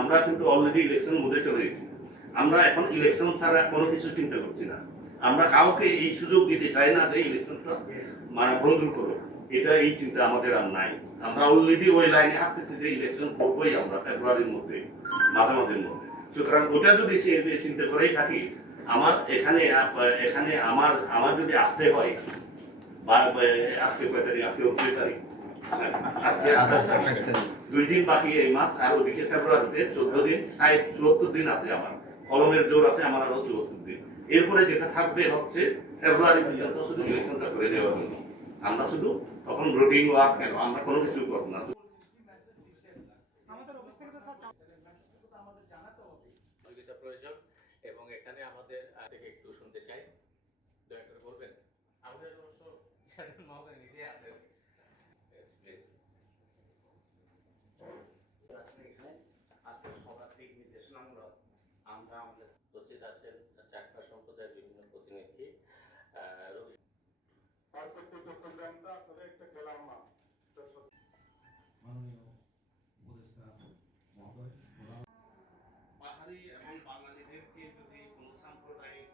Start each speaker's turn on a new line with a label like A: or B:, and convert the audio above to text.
A: আমরা কিন্তু already election মোডে চলে গেছি। আমরা এখন ইলেকশন ছাড়া কোনো কিছু চিন্তা করছি না। আমরা কাউকে এই সুযোগ দিতে চাই না যে ইলেকশনটা মানে মঞ্জুর করো এটা এই চিন্তা আমাদের আর নাই। আমরা অলরেডি ওই লাইনে হাঁটতেছি যে ইলেকশন করবোই আমরা ফেব্রুয়ারির মধ্যে মাঝে মাঝামাঝির মধ্যে। সুতরাং ওটা যদি সে চিন্তা করেই থাকি, আমার এখানে এখানে আমার আমার যদি আসতে হয় বা, আজকে কয় তারিখ, আজকে উনত্রিশ তারিখ দুই দিন বাকি এই মাস আর ওদিকে ফেব্রুয়ারিতে চোদ্দ দিন ষাট চুয়াত্তর দিন আছে আমার। কলমের জোর আছে আমার আরও চুয়াত্তর দিন। এরপরে যেটা থাকবে হচ্ছে ফেব্রুয়ারি পর্যন্ত শুধু ইলেকশনটা করে দেওয়ার জন্য। আমরা শুধু তখন রুটিন ওয়ার্ক কেন? আমরা কোনো কিছু করব না।
B: আমাদের অফিস থেকে তো স্যার চাপ
C: সহযোগিতা প্রয়োজন এবং এখানে আমাদের একটু শুনতে চাই। দয়া করে বলবেন? আমাদের অবশ্য উপস্থিত আছেন চাকমা সম্প্রদায়ের বিভিন্ন প্রতিনিধি রবি চট্টগ্রামটা
D: আসলে একটা খেলার মাঠ। মাননীয় উপদেষ্টা পাহাড়ি এবং
C: বাঙালিদেরকে যদি কোনো সাম্প্রদায়িক